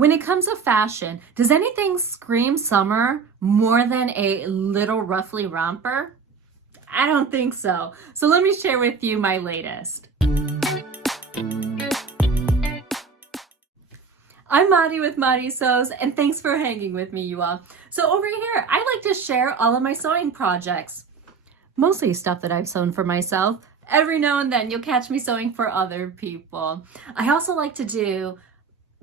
When it comes to fashion, does anything scream summer more than a little ruffly romper? I don't think so. So let me share with you my latest. I'm Maddie with Maddie Sews, and thanks for hanging with me, you all. So over here, I like to share all of my sewing projects. Mostly stuff that I've sewn for myself. Every now and then you'll catch me sewing for other people. I also like to do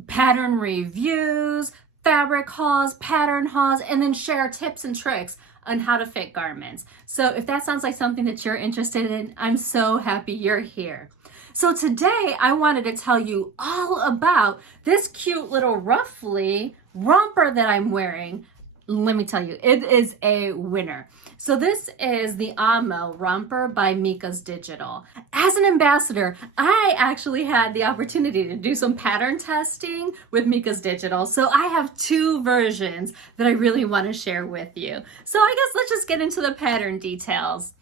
pattern reviews, fabric hauls, pattern hauls, and then share tips and tricks on how to fit garments. So if that sounds like something that you're interested in, I'm so happy you're here. So today I wanted to tell you all about this cute little ruffly romper that I'm wearing. Let me tell you, it is a winner. So this is the Ahmo Romper by Mieka's Digital. As an ambassador, I actually had the opportunity to do some pattern testing with Mieka's Digital. So I have two versions that I really want to share with you. So I guess let's just get into the pattern details.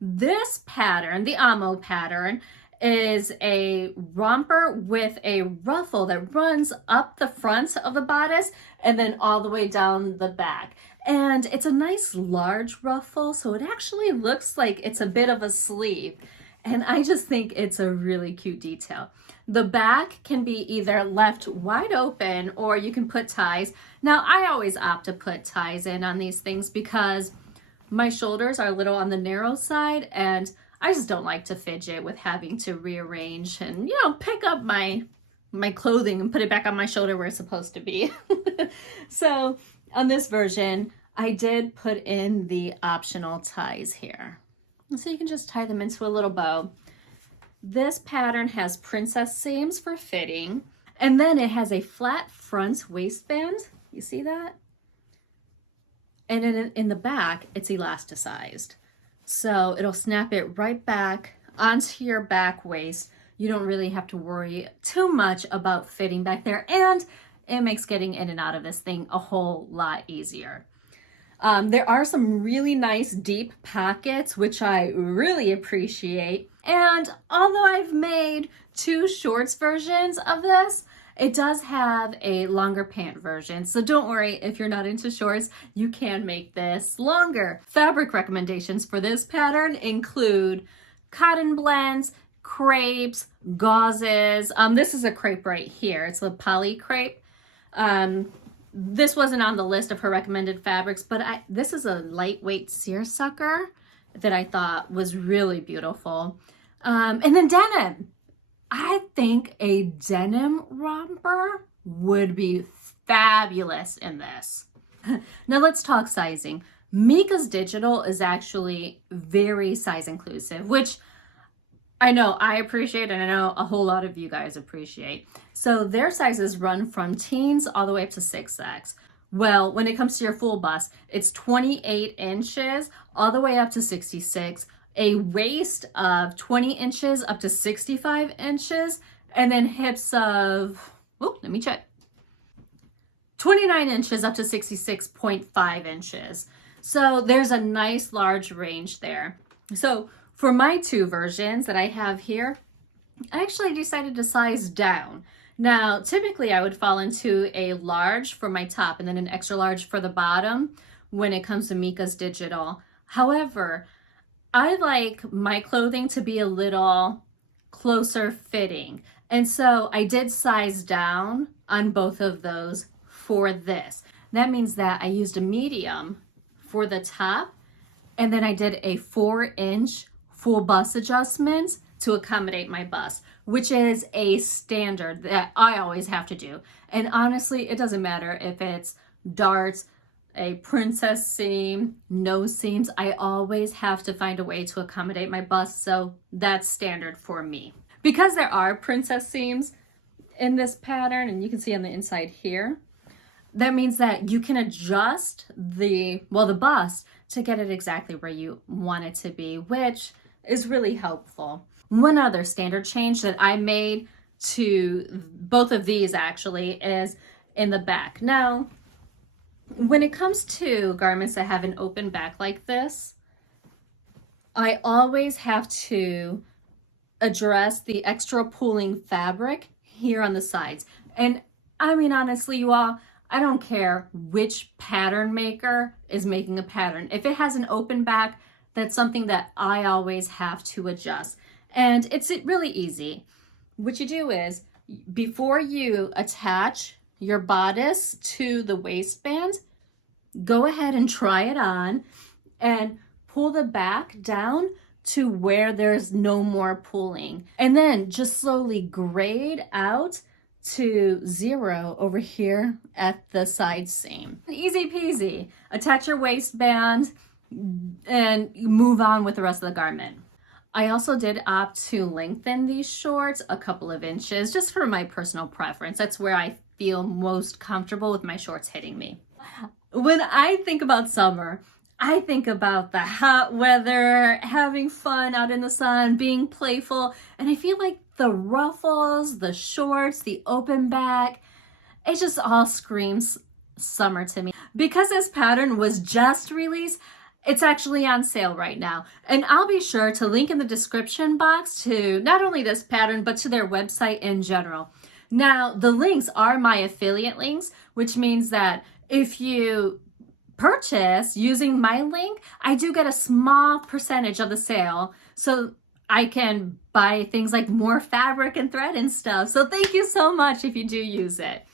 This pattern, the Ahmo pattern, is a romper with a ruffle that runs up the front of the bodice and then all the way down the back. And it's a nice large ruffle, so it actually looks like it's a bit of a sleeve. And I just think it's a really cute detail. The back can be either left wide open or you can put ties. Now, I always opt to put ties in on these things because my shoulders are a little on the narrow side and I just don't like to fidget with having to rearrange and, pick up my clothing and put it back on my shoulder where it's supposed to be. So on this version, I did put in the optional ties here. So you can just tie them into a little bow. This pattern has princess seams for fitting, and then it has a flat front waistband. You see that? And in the back, it's elasticized. So it'll snap it right back onto your back waist. You don't really have to worry too much about fitting back there, and it makes getting in and out of this thing a whole lot easier. There are some really nice deep pockets, which I really appreciate. And although I've made two shorts versions of this, it does have a longer pant version, so don't worry if you're not into shorts, you can make this longer. Fabric recommendations for this pattern include cotton blends, crepes, gauzes. This is a crepe right here. It's a poly crepe. This wasn't on the list of her recommended fabrics, but this is a lightweight seersucker that I thought was really beautiful. And then denim. I think a denim romper would be fabulous in this. Now let's talk sizing. Mieka's Digital is actually very size inclusive, which I know I appreciate and I know a whole lot of you guys appreciate. So their sizes run from teens all the way up to 6X. Well, when it comes to your full bust, it's 28 inches all the way up to 66. A waist of 20 inches up to 65 inches, and then hips of, let me check, 29 inches up to 66.5 inches. So there's a nice large range there. So for my two versions that I have here, I actually decided to size down. Now, typically I would fall into a large for my top and then an extra large for the bottom when it comes to Mieka's Digital. However, I like my clothing to be a little closer fitting. And so I did size down on both of those for this. That means that I used a medium for the top, and then I did a 4-inch full bust adjustment to accommodate my bust, which is a standard that I always have to do. And honestly, it doesn't matter if it's darts, a princess seam, no seams. I always have to find a way to accommodate my bust, so that's standard for me. Because there are princess seams in this pattern, and you can see on the inside here, that means that you can adjust the bust to get it exactly where you want it to be, which is really helpful. One other standard change that I made to both of these actually is in the back. Now, when it comes to garments that have an open back like this, I always have to address the extra pooling fabric here on the sides. And I mean, honestly, you all, I don't care which pattern maker is making a pattern. If it has an open back, that's something that I always have to adjust. And it's really easy. What you do is, before you attach your bodice to the waistband, go ahead and try it on and pull the back down to where there's no more pulling. And then just slowly grade out to 0 over here at the side seam. Easy peasy. Attach your waistband and move on with the rest of the garment. I also did opt to lengthen these shorts a couple of inches just for my personal preference. That's where I feel most comfortable with my shorts hitting me. When I think about summer, I think about the hot weather, having fun out in the sun, being playful, and I feel like the ruffles, the shorts, the open back, it just all screams summer to me. Because this pattern was just released, it's actually on sale right now. And I'll be sure to link in the description box to not only this pattern, but to their website in general. Now, the links are my affiliate links, which means that if you purchase using my link, I do get a small percentage of the sale. So I can buy things like more fabric and thread and stuff. So thank you so much if you do use it.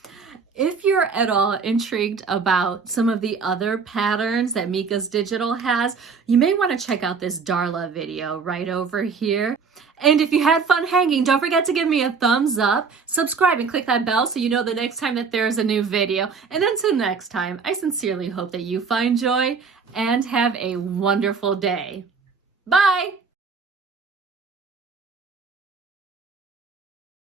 If you're at all intrigued about some of the other patterns that Mieka's Digital has, you may want to check out this Darla video right over here. And if you had fun hanging, don't forget to give me a thumbs up, subscribe, and click that bell so you know the next time that there's a new video. And until next time, I sincerely hope that you find joy and have a wonderful day. Bye!